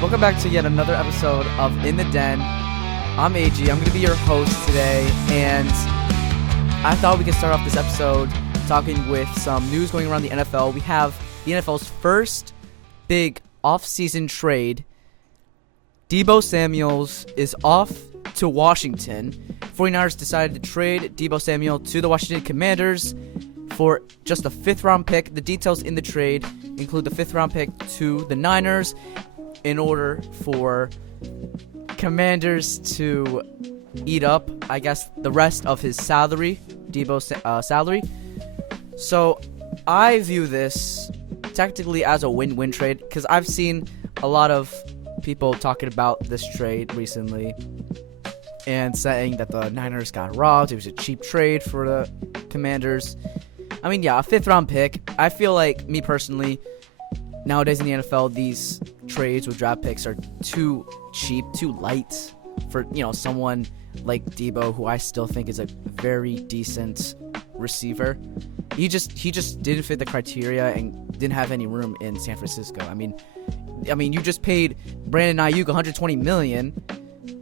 Welcome back to yet another episode of In the Den. I'm AG. I'm going to be your host today, and I thought we could start off this episode talking with some news going around the NFL. We have the NFL's first big off-season trade. Deebo Samuel is off to Washington. 49ers decided to trade Deebo Samuel to the Washington Commanders for just a 5th-round pick. The details in the trade include the 5th-round pick to the Niners in order for Commanders to eat up, I guess, the rest of his salary, Deebo's salary. So I view this technically as a win-win trade because I've seen a lot of people talking about this trade recently and saying that the Niners got robbed. It was a cheap trade for the Commanders. I mean, yeah, a 5th-round pick. I feel like, me personally, nowadays in the NFL, these trades with draft picks are too cheap, too light for, someone like Deebo, who I still think is a very decent receiver. He just didn't fit the criteria and didn't have any room in San Francisco. I mean, you just paid Brandon Ayuk $120 million,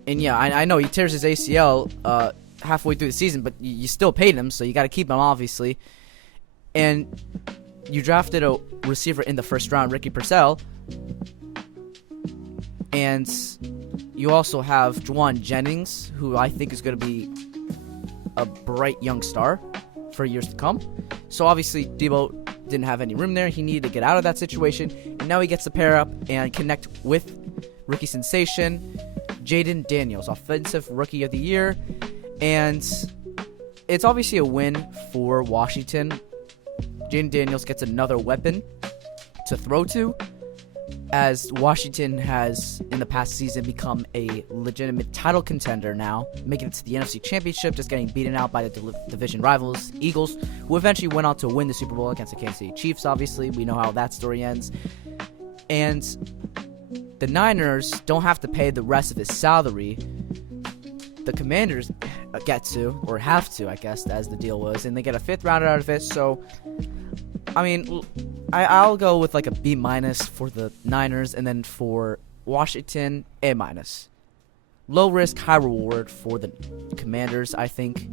and yeah, I know he tears his ACL halfway through the season, but you still paid him, so you got to keep him, obviously. And you drafted a receiver in the 1st round, Ricky Purcell, and you also have Juwan Jennings, who I think is going to be a bright young star for years to come. So obviously Deebo didn't have any room there. He needed to get out of that situation, and now he gets to pair up and connect with rookie sensation Jaden Daniels, Offensive Rookie of the Year, and it's obviously a win for Washington. Jaden Daniels gets another weapon to throw to, as Washington has, in the past season, become a legitimate title contender now, making it to the NFC Championship, just getting beaten out by the division rivals, Eagles, who eventually went on to win the Super Bowl against the Kansas City Chiefs, obviously. We know how that story ends. And the Niners don't have to pay the rest of his salary. The Commanders get to, or have to, I guess, as the deal was, and they get a 5th rounder out of it. So, I mean, I'll go with like a B- for the Niners, and then for Washington, A-. Low risk, high reward for the Commanders, I think.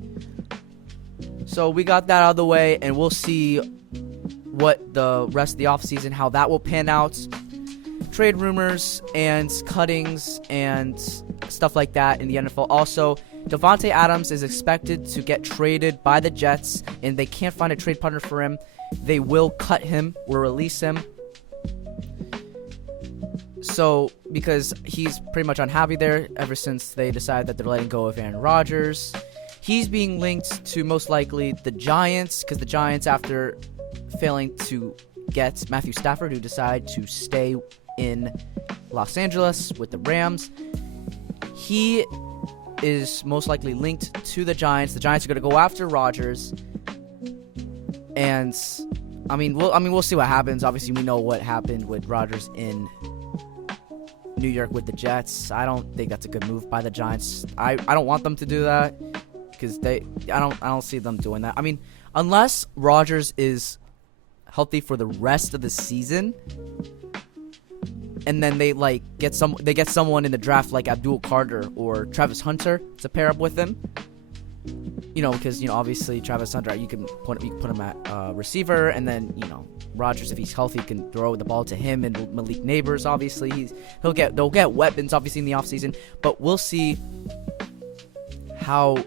So we got that out of the way, and we'll see what the rest of the offseason, how that will pan out. Trade rumors and cuttings and stuff like that in the NFL. Also, Devontae Adams is expected to get traded by the Jets, and they can't find a trade partner for him. They will cut him or release him. So, because he's pretty much unhappy there ever since they decided that they're letting go of Aaron Rodgers. He's being linked to most likely the Giants, because the Giants, after failing to get Matthew Stafford, who decided to stay in Los Angeles with the Rams, he is most likely linked to the Giants. The Giants are going to go after Rodgers, and we'll see what happens. Obviously, we know what happened with Rodgers in New York with the Jets. I don't think that's a good move by the Giants. I don't want them to do that, because I don't see them doing that. I mean, unless Rodgers is healthy for the rest of the season, and then they get someone in the draft like Abdul Carter or Travis Hunter to pair up with him. Because obviously Travis Hunter, you can put him at receiver, and then Rodgers, if he's healthy, can throw the ball to him and Malik Neighbors. Obviously, they'll get weapons obviously in the offseason, but we'll see how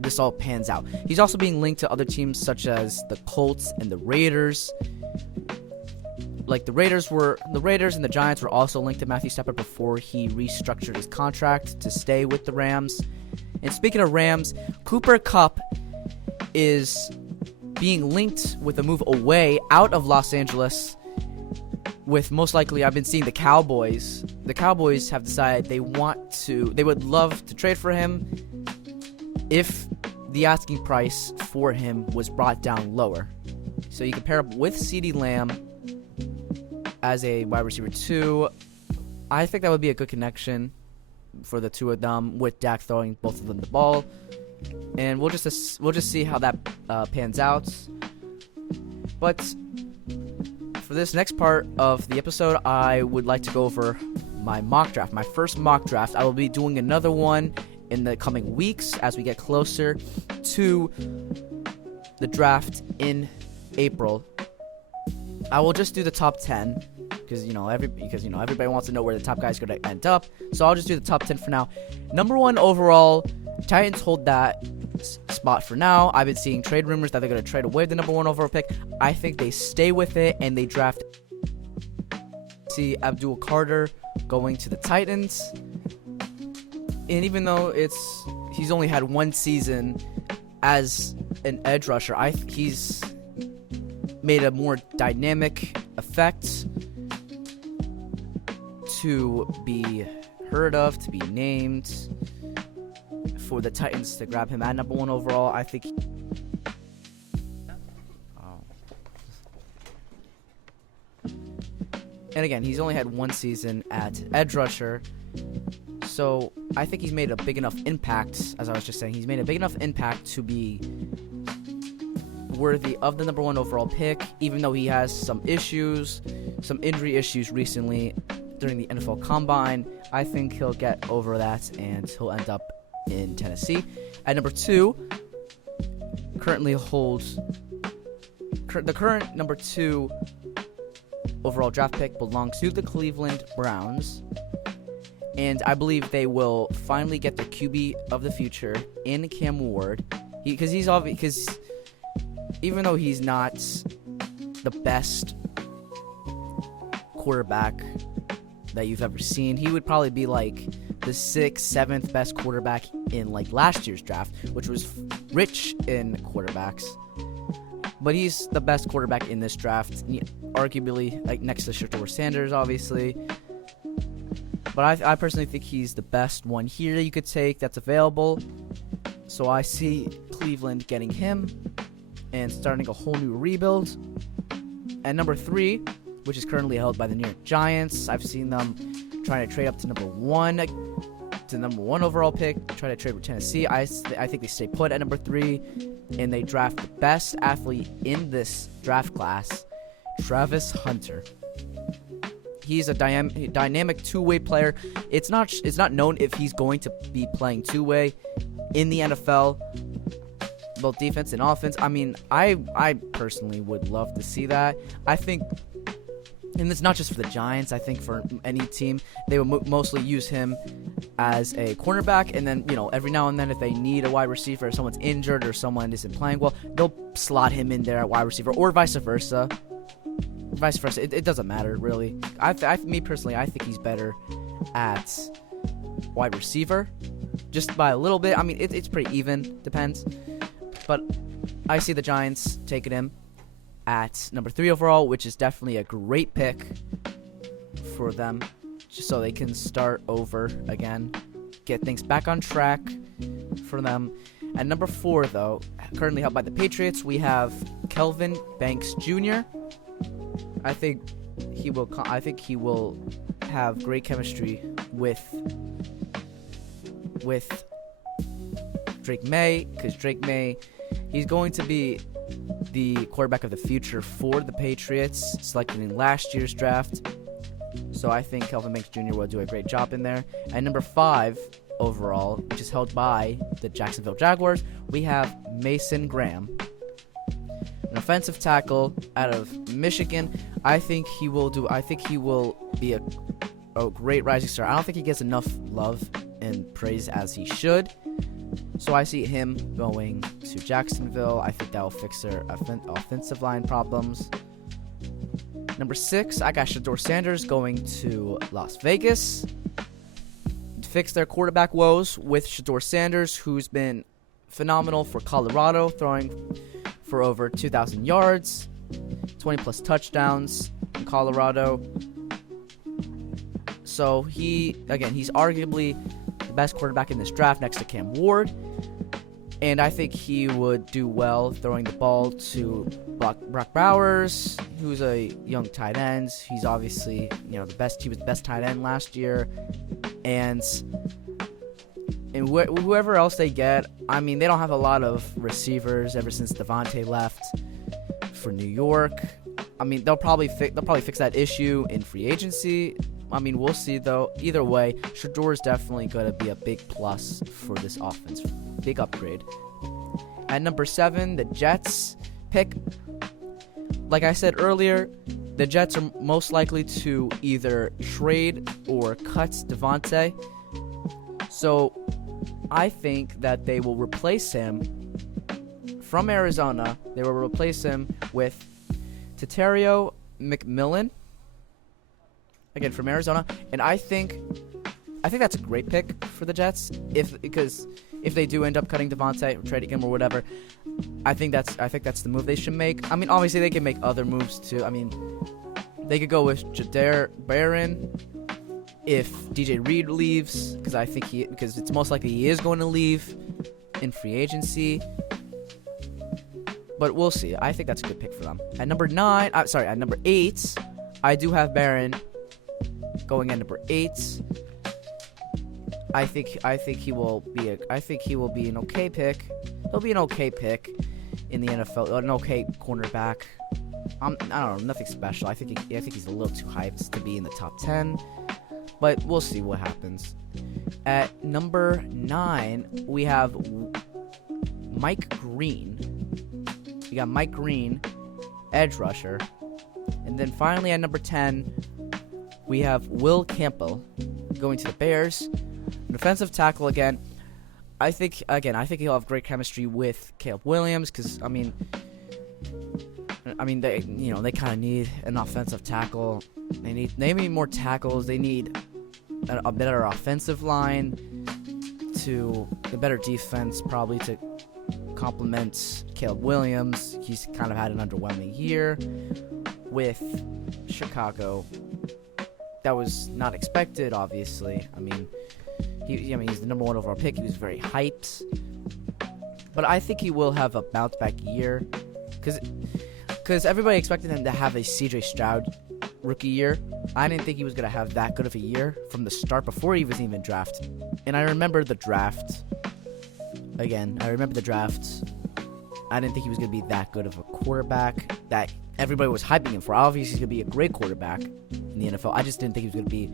this all pans out. He's also being linked to other teams such as the Colts and the Raiders. Like the Raiders and the Giants were also linked to Matthew Stafford before he restructured his contract to stay with the Rams. And speaking of Rams, Cooper Kupp is being linked with a move away out of Los Angeles with, most likely, I've been seeing the Cowboys. The Cowboys have decided they would love to trade for him if the asking price for him was brought down lower. So you can pair up with CeeDee Lamb as a wide receiver 2. I think that would be a good connection for the two of them, with Dak throwing both of them the ball. And we'll just see how that pans out. But for this next part of the episode, I would like to go over my mock draft, my first mock draft. I will be doing another one in the coming weeks as we get closer to the draft in April. I will just do the top 10 because everybody wants to know where the top guy is going to end up. So I'll just do the top 10 for now. Number 1 overall, Titans hold that spot for now. I've been seeing trade rumors that they're going to trade away the number 1 overall pick. I think they stay with it and they draft Abdul Carter going to the Titans. And even though he's only had 1 season as an edge rusher, he's made a more dynamic effect to be heard of, to be named, for the Titans to grab him at number 1 overall. I think and again, he's only had 1 season at edge rusher, so I think he's made a big enough impact, as I was just saying, he's made a big enough impact to be worthy of the number 1 overall pick, even though he has some injury issues recently during the NFL Combine. I think he'll get over that and he'll end up in Tennessee. At number 2, currently holds the current number 2 overall draft pick belongs to the Cleveland Browns, and I believe they will finally get the QB of the future in Cam Ward, because even though he's not the best quarterback that you've ever seen, he would probably be like the 6th, 7th best quarterback in like last year's draft, which was rich in quarterbacks. But he's the best quarterback in this draft, arguably, like next to Shedeur Sanders, obviously. But I personally think he's the best one here that you could take that's available. So I see Cleveland getting him and starting a whole new rebuild. And number 3, which is currently held by the New York Giants, I've seen them trying to trade up to number 1 overall pick, try to trade with Tennessee. I think they stay put at number 3, and they draft the best athlete in this draft class, Travis Hunter. He's a dynamic two-way player. It's not known if he's going to be playing two-way in the NFL, both defense and offense. I mean, I personally would love to see that. I think, and it's not just for the Giants, I think for any team, they would mostly use him as a cornerback, and then, every now and then if they need a wide receiver, if someone's injured or someone isn't playing well, they'll slot him in there at wide receiver, or vice versa. It doesn't matter, really. Me personally, I think he's better at wide receiver, just by a little bit. I mean, it's pretty even, depends. But I see the Giants taking him at number 3 overall, which is definitely a great pick for them, just so they can start over again, get things back on track for them. At number 4, though, currently held by the Patriots, we have Kelvin Banks Jr. I think he will have great chemistry with Drake May, because Drake May, he's going to be the quarterback of the future for the Patriots, selected in last year's draft. So I think Kelvin Banks Jr. will do a great job in there. At number 5 overall, which is held by the Jacksonville Jaguars, we have Mason Graham, an offensive tackle out of Michigan. I think he will be a great rising star. I don't think he gets enough love and praise as he should. So I see him going to Jacksonville. I think that will fix their offensive line problems. Number 6, I got Shedeur Sanders going to Las Vegas to fix their quarterback woes with Shedeur Sanders, who's been phenomenal for Colorado, throwing for over 2,000 yards, 20-plus touchdowns in Colorado. So he's arguably the best quarterback in this draft next to Cam Ward. And I think he would do well throwing the ball to Brock Bowers, who's a young tight end. He's obviously, he was the best tight end last year. And whoever else they get, I mean, they don't have a lot of receivers ever since Devontae left for New York. I mean, they'll probably fix that issue in free agency. I mean, we'll see though. Either way, Shedeur is definitely going to be a big plus for this offense. Big upgrade. At number 7, the Jets pick. Like I said earlier, the Jets are most likely to either trade or cut Devontae. So I think that they will replace him from Arizona. They will replace him with Tatario McMillan, again from Arizona, and I think that's a great pick for the Jets. Because if they do end up cutting Devontae or trading him or whatever, I think that's the move they should make. I mean, obviously they can make other moves too. I mean, they could go with Jader Barron if DJ Reed leaves, because it's most likely he is going to leave in free agency. But we'll see. I think that's a good pick for them. At number 8, I do have Barron going at number 8. I think he will be an okay pick. He'll be an okay pick in the NFL, an okay cornerback. I don't know, nothing special. I think he's a little too hyped to be in the top 10, but we'll see what happens. At number 9, we have Mike Green. We got Mike Green, edge rusher. And then finally at number 10, we have Will Campbell going to the Bears. An offensive tackle again. I think he'll have great chemistry with Caleb Williams, because I mean they kind of need an offensive tackle. They need more tackles. They need a better offensive line, to a better defense probably to complement Caleb Williams. He's kind of had an underwhelming year with Chicago. That was not expected, obviously. I mean, he's the number 1 overall pick. He was very hyped. But I think he will have a bounce back year, because everybody expected him to have a CJ Stroud rookie year. I didn't think he was going to have that good of a year from the start before he was even drafted. And I remember the draft. Again, I remember the draft. I didn't think he was going to be that good of a quarterback that everybody was hyping him for. Obviously, he's going to be a great quarterback in the NFL. I just didn't think he was going to be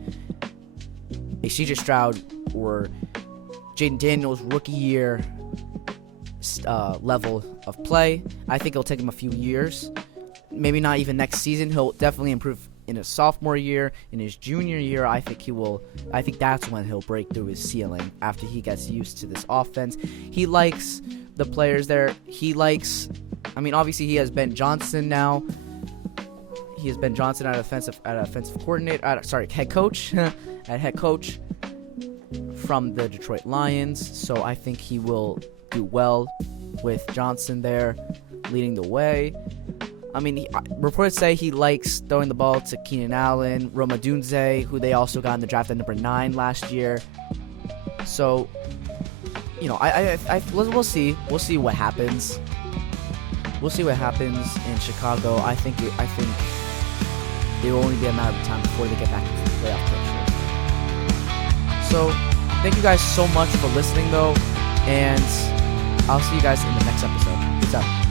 a CJ Stroud or Jaden Daniels rookie year level of play. I think it'll take him a few years. Maybe not even next season. He'll definitely improve in his sophomore year. In his junior year, I think that's when he'll break through his ceiling, after he gets used to this offense. He likes the players there. Obviously he has Ben Johnson now. He has Ben Johnson at offensive coordinator. Head coach. At head coach from the Detroit Lions. So I think he will do well with Johnson there leading the way. I mean, reports say he likes throwing the ball to Keenan Allen, Rome Odunze, who they also got in the draft at number 9 last year. So, we'll see. We'll see what happens. We'll see what happens in Chicago. I think it will only be a matter of time before they get back into the playoff picture. So, thank you guys so much for listening, though, and I'll see you guys in the next episode. Peace out.